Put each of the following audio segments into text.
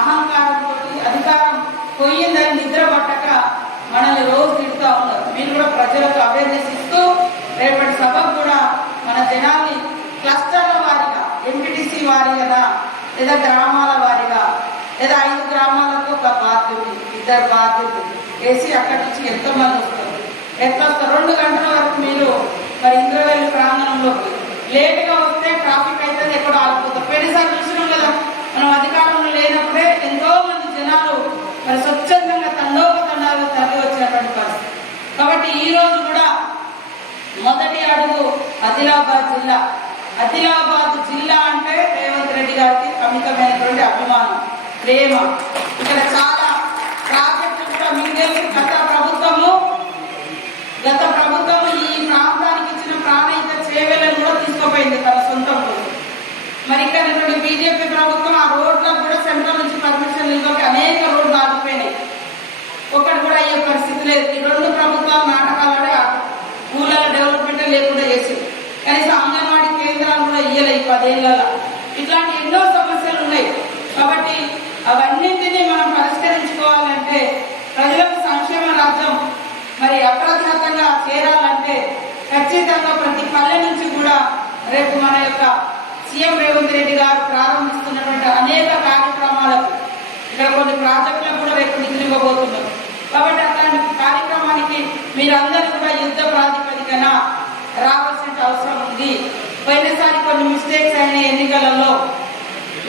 అహంకారంతో అధికారం పోయిందని నిద్ర పట్టక మనల్ని రోజు తిడుతూ ఉన్నారు. మీరు కూడా ప్రజలకు అవేర్నెస్ ఇస్తూ రేపటి సభకు కూడా మన జనాల్ని క్లస్టర్ల వారిగా, ఎంపీటీసీ వారిగా లేదా గ్రామాల వారిగా లేదా 5 గ్రామాలకు ఒక బాధ్యుడు 2 బాధ్యులు వేసి అక్కడి నుంచి ఎంతమంది వస్తారు, ఎట్లా వస్తారు. 2 గంటల వరకు మీరు మరి ఇంద్రవెల్లి ప్రాంగణంలోకి లేటుగా వస్తే ట్రాఫిక్ అయితే ఎక్కడ ఆగిపోతారు. పెళ్లిసారి చూసినాం కదా, మనం అధికారంలో లేనప్పుడే ఎంతో మంది జనాలు మరి స్వచ్ఛందంగా తండోపతండాలు తరలి వచ్చినటువంటి పరిస్థితి. కాబట్టి ఈ రోజు కూడా మొదటి అడుగు ఆదిలాబాద్ జిల్లా. ఆదిలాబాద్ జిల్లా అంటే రేవంత్ రెడ్డి గారికి అమితమైనటువంటి అభిమానం, ప్రేమ. ఇక్కడ చాలా ప్రాజెక్టులు కూడా మీకు తెలుసు. గత ప్రభుత్వము ఈ ప్రాంతానికి ఇచ్చిన ప్రాణహిత చేవెలను కూడా తీసుకుపోయింది తన సొంతం కోసం. మరి ఇక్కడ బీజేపీ ప్రభుత్వం ఆ రోడ్లకు కూడా సెంట్రల్ నుంచి పర్మిషన్ ఇవ్వక అనేక రోడ్లు ఆగిపోయినాయి. ఒకటి కూడా అయ్యే పరిస్థితి లేదు. ఈ 2 ప్రభుత్వాలు నాటకాలనే ఊళ్ళలో డెవలప్మెంట్ లేకుండా చేసింది. కనీసం అంగన్వాడీ కేంద్రాలు కూడా ఇయ్యలే 10 ఏళ్లలో. ఇట్లాంటి ఎన్నో సమస్యలు ఉన్నాయి. కాబట్టి అవన్నింటినీ మనం పరిష్కరించుకోవాలంటే, ప్రజలకు సంక్షేమ రాజ్యం మరి అప్రధాతంగా చేరాలంటే ఖచ్చితంగా ప్రతి పల్లె నుంచి కూడా రేపు మన యొక్క సీఎం రేవంత్ రెడ్డి గారు ప్రారంభిస్తున్నటువంటి అనేక కార్యక్రమాలకు, ఇక్కడ కొన్ని ప్రాజెక్టులకు కూడా రేపు నిధులు ఇవ్వబోతున్నారు. కాబట్టి అట్లాంటి కార్యక్రమానికి మీరందరూ కూడా యుద్ధ ప్రాతిపదికన రావాల్సిన అవసరం ఉంది. పోయినసారి కొన్ని మిస్టేక్స్ అయిన ఎన్నికలలో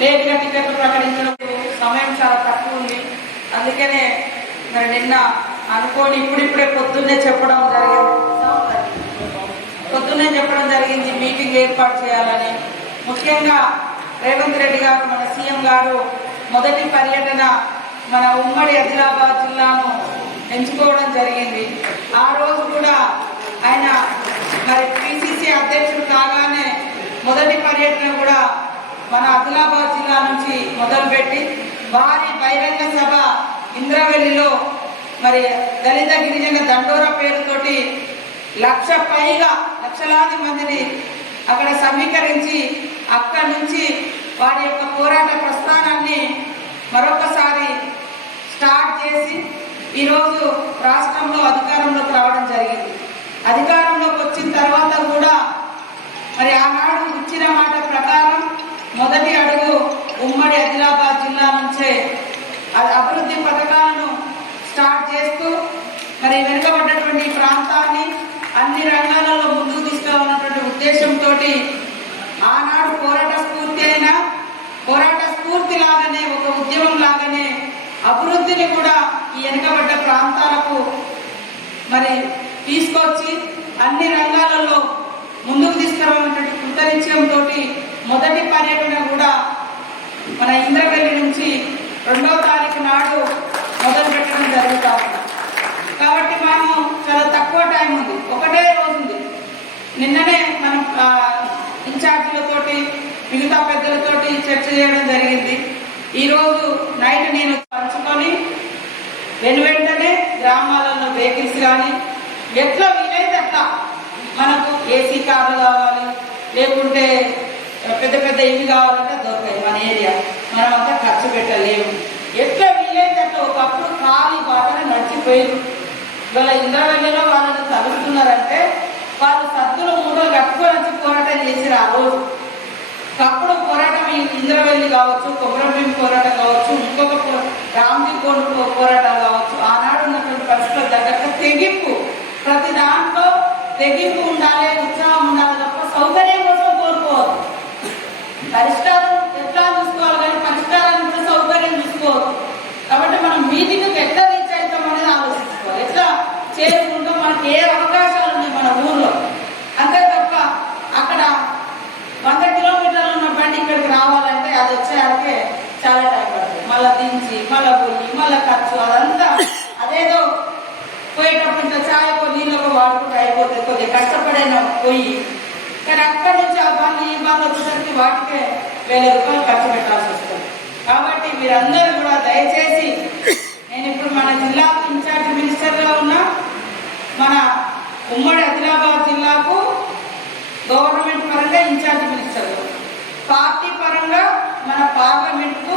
లేటుగా టికెట్లు ప్రకటించడం, సమయం చాలా తక్కువ ఉంది. అందుకనే మరి నిన్న అనుకోని ఇప్పుడిప్పుడే పొద్దున్నే చెప్పడం జరిగింది మీటింగ్ ఏర్పాటు చేయాలని. ముఖ్యంగా రేవంత్ రెడ్డి గారు మన సీఎం గారు మొదటి పర్యటన మన ఉమ్మడి ఆదిలాబాద్ జిల్లాను ఎంచుకోవడం జరిగింది. ఆ రోజు కూడా ఆయన మరి పిసిసి అధ్యక్షుడు కాగానే మొదటి పర్యటన కూడా మన ఆదిలాబాద్ జిల్లా నుంచి మొదలుపెట్టి భారీ బహిరంగ సభ ఇంద్రవెల్లిలో మరి దళిత గిరిజన దండోరా పేరుతోటి లక్షలాది మందిని అక్కడ సమీకరించి అక్కడి నుంచి వారి యొక్క పోరాట ప్రస్థానాన్ని మరొకసారి స్టార్ట్ చేసి ఈరోజు రాష్ట్రంలో అధికారంలోకి రావడం జరిగింది. అధికారంలోకి వచ్చిన తర్వాత కూడా మరి ఆనాడు ఇచ్చిన మాట ప్రకారం మొదటి అడుగు ఉమ్మడి ఆదిలాబాద్ జిల్లా నుంచే అభివృద్ధి పథకాలను స్టార్ట్ చేస్తూ మరి వెనుకబడ్డటువంటి ప్రాంతాన్ని అన్ని రంగాలలో ముందుకు తీసుకురావాలన్నటువంటి ఉద్దేశంతో ఆనాడు పోరాట స్ఫూర్తి లాగానే ఒక ఉద్యమం లాగానే అభివృద్ధిని కూడా ఈ వెనుకబడ్డ ప్రాంతాలకు మరి తీసుకొచ్చి అన్ని రంగాలలో ముందుకు తీసుకురావాలన్నటువంటి కృతనిశ్చయంతో మొదటి పర్యటన కూడా మన ఇంద్రవెల్లి నుంచి 2వ తారీఖు నాడు మొదలు పెట్టడం జరుగుతూ ఉంది. కాబట్టి మనము చాలా తక్కువ టైం ఉంది, ఒకటే రోజు ఉంది. నిన్ననే మనం ఇన్ఛార్జీలతోటి మిగతా పెద్దలతోటి చర్చ చేయడం జరిగింది. ఈరోజు నైట్ నేను పంచుకొని వెంటనే గ్రామాలలో వెహికల్స్ కానీ ఎట్లా వీలైతే అట్లా మనకు ఏసీ కార్లు కావాలి, లేకుంటే పెద్ద పెద్ద ఇల్లు కావాలంటే దొరకాయి. మన ఏరియా మనం అంతా ఖర్చు పెట్టలేము. ఎట్లా వీలైతే అట్లా ఒకప్పుడు ఖాళీ బాగా నడిచిపోయారు. ఇవాళ ఇంద్రవెల్లిలో వాళ్ళని తలుస్తున్నారంటే వాళ్ళు సద్దులు మూటలు కట్టుకొని వచ్చి పోరాటం చేసిరు. ఆ రోజు అప్పుడు పోరాటం ఇంద్రవెల్లి కావచ్చు, కొమరంభీం పోరాటం కావచ్చు, ఇంకొక రామ్జీ కోండు పోరాటం కావచ్చు, ఆనాడు ఉన్నటువంటి పరిస్థితుల దగ్గర తెగింపు, ప్రతి దాంట్లో తెగింపు ఉండాలి, ఉత్సాహం ఉండాలి తప్ప సౌకర్యం కోసం కోరుకోవద్దు. పరిష్కారం ఎట్లా చూసుకోవాలి కానీ పరిష్కారాన్ని సౌకర్యం చూసుకోవద్దు. కాబట్టి మనం మీటింగ్కి ఎట్లా రీచ్ అవుతాం అనేది ఆలోచించుకోవాలి. ఎట్లా చేసుకుంటాం, మనకి ఏ అవకాశాలు ఉన్నాయి మన ఊర్లో, అంతే తప్ప అక్కడ 100 కిలోమీటర్లు ఉన్న బండి ఇక్కడికి రావాలంటే అది వచ్చేయాలకే చాలా టైం పడుతుంది. మళ్ళీ దించి మళ్ళీ పోయి మళ్ళీ ఖర్చు అదంతా అదేదో పోయేటప్పుడు ఇంత ఛాయకో నీళ్ళకో వాడుకుంటూ అయిపోతుంది, కొద్దిగా కష్టపడైనా పోయి. కానీ అక్కడి నుంచి ఆ బండ్లు ఈ బండ్లు వచ్చేసరికి వాటికే 1000 రూపాయలు ఖర్చు పెట్టాల్సి వస్తుంది. కాబట్టి మీరందరూ కూడా దయచేసి, నేను ఇప్పుడు మన జిల్లా ఇన్ఛార్జ్ మినిస్టర్గా ఉన్నా, మన ఉమ్మడి ఆదిలాబాద్ జిల్లాకు గవర్నమెంట్ పరంగా ఇన్ఛార్జ్ మినిస్టర్గా, పార్టీ పరంగా మన పార్లమెంట్కు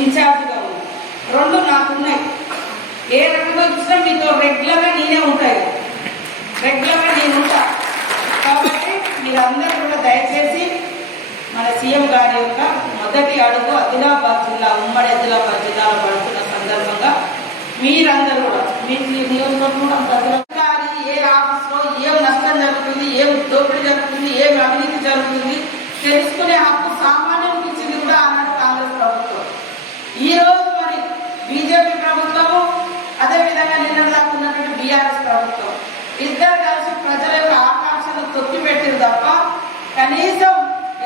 ఇన్ఛార్జ్గా ఉంది. 2 నాకున్నాయి. ఏ రకంగా చూసినా మీతో రెగ్యులర్గా నేనే ఉంటాయి, రెగ్యులర్గా నేను ఉంటా. కాబట్టి మీరందరూ కూడా దయచేసి మన సీఎం గారి యొక్క మొదటి అడుగు ఆదిలాబాద్ జిల్లా, ఉమ్మడి ఆదిలాబాద్ జిల్లాలో పడుతున్న సందర్భంగా మీరందరూ కూడా మీ నియోజకవర్గం ఏ ఆఫీస్లో ఏం నష్టం జరుగుతుంది, ఏం దోపిడీ జరుగుతుంది, ఏం అవినీతి జరుగుతుంది తెలుసుకునే హక్కు సామాన్యులకు ఇచ్చింది కూడా ఆనాడు కాంగ్రెస్ ప్రభుత్వం. ఈరోజు మరి బీజేపీ ప్రభుత్వము, అదేవిధంగా నిన్న దాకా ఉన్నటువంటి బీఆర్ఎస్ ప్రభుత్వం ఇద్దరు కలిసి ప్రజల యొక్క ఆకాంక్షను తొక్కిపెట్టింది తప్ప కనీసం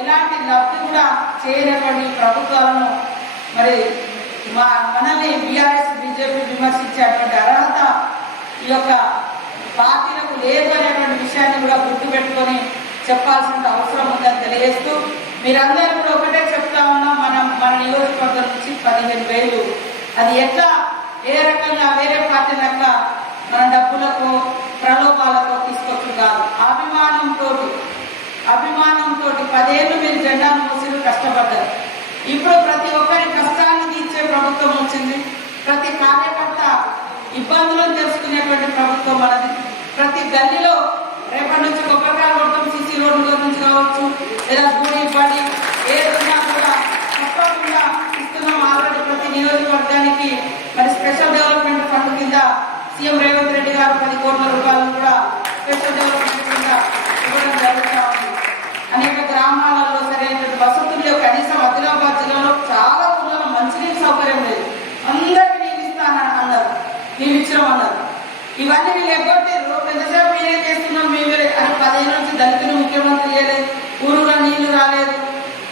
ఎలాంటి లబ్ధి కూడా చేయనటువంటి ప్రభుత్వాలను మరి మనల్ని బీఆర్ఎస్ బీజేపీ విమర్శించేటువంటి అర్హత ఈ యొక్క పార్టీలకు లేదు అనేటువంటి విషయాన్ని కూడా గుర్తుపెట్టుకొని చెప్పాల్సిన అవసరం ఉందని తెలియజేస్తూ మీరందరూ కూడా ఒకటే చెప్తా ఉన్నాం. మన నియోజకవర్గం నుంచి 15,000 అది ఎట్లా ఏ రకంగా వేరే పార్టీ లెక్క మన డబ్బులకు ప్రలోభాలకు తీసుకొచ్చు కాదు. అభిమానంతో 10 ఏళ్ళు మీరు జెండాను మోసి కష్టపడ్డారు. ఇప్పుడు ప్రతి ఒక్కరి కష్టాన్ని తీర్చే ప్రభుత్వం వచ్చింది. ప్రతి కార్యకర్త ఇబ్బందులను తెలుసుకునేటువంటి ప్రభుత్వం మనది. ప్రతి గల్లీలో రేపటి నుంచి కొబ్బరికాయ కొడతాం, సిసి రోడ్ల నుంచి కావచ్చు, లేదా గుడి బడి ఏదైనా కూడా తప్పకుండా ఇస్తున్నాం. ఆల్రెడీ ప్రతి నియోజకవర్గానికి మరి స్పెషల్ డెవలప్మెంట్ ఫండ్ కింద సీఎం రేవంత్ రెడ్డి గారు 10 కోట్ల రూపాయలు కూడా స్పెషల్ డెవలప్మెంట్ కింద ఇవ్వడం జరుగుతూ ఉంది. అనేక గ్రామాలలో సరైన వసతులు కనీసం ఆదిలాబాద్ జిల్లాలో చాలా ఊళ్ళలో మంచినీటి సౌకర్యం లేదు. అందరికీ నీళ్ళు ఇస్తానన్నారు, నీళ్ళు ఇచ్చినామన్నారు. ఇవన్నీ వీళ్ళు ఎగ్గొట్టారు. పెద్దసేపు మీరే చేస్తున్నాం, మేమే 10 ఏళ్ళ నుంచి దళితులు ముఖ్యమంత్రి చేయలేదు, ఊరులో నీళ్లు రాలేదు,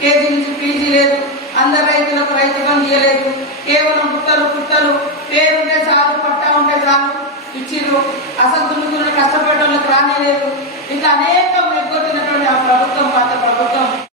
కేజీ నుంచి పీజీ లేదు, అందరు రైతులకు రైతు బంధు ఇవ్వలేదు, కేవలం పుట్టలు పేరుంటే చాలు, పట్టా ఉంటే చాలు ఇచ్చిర్రు. అసలు దున్నుకున్న కష్టపడే వాళ్ళకి రానేలేదు.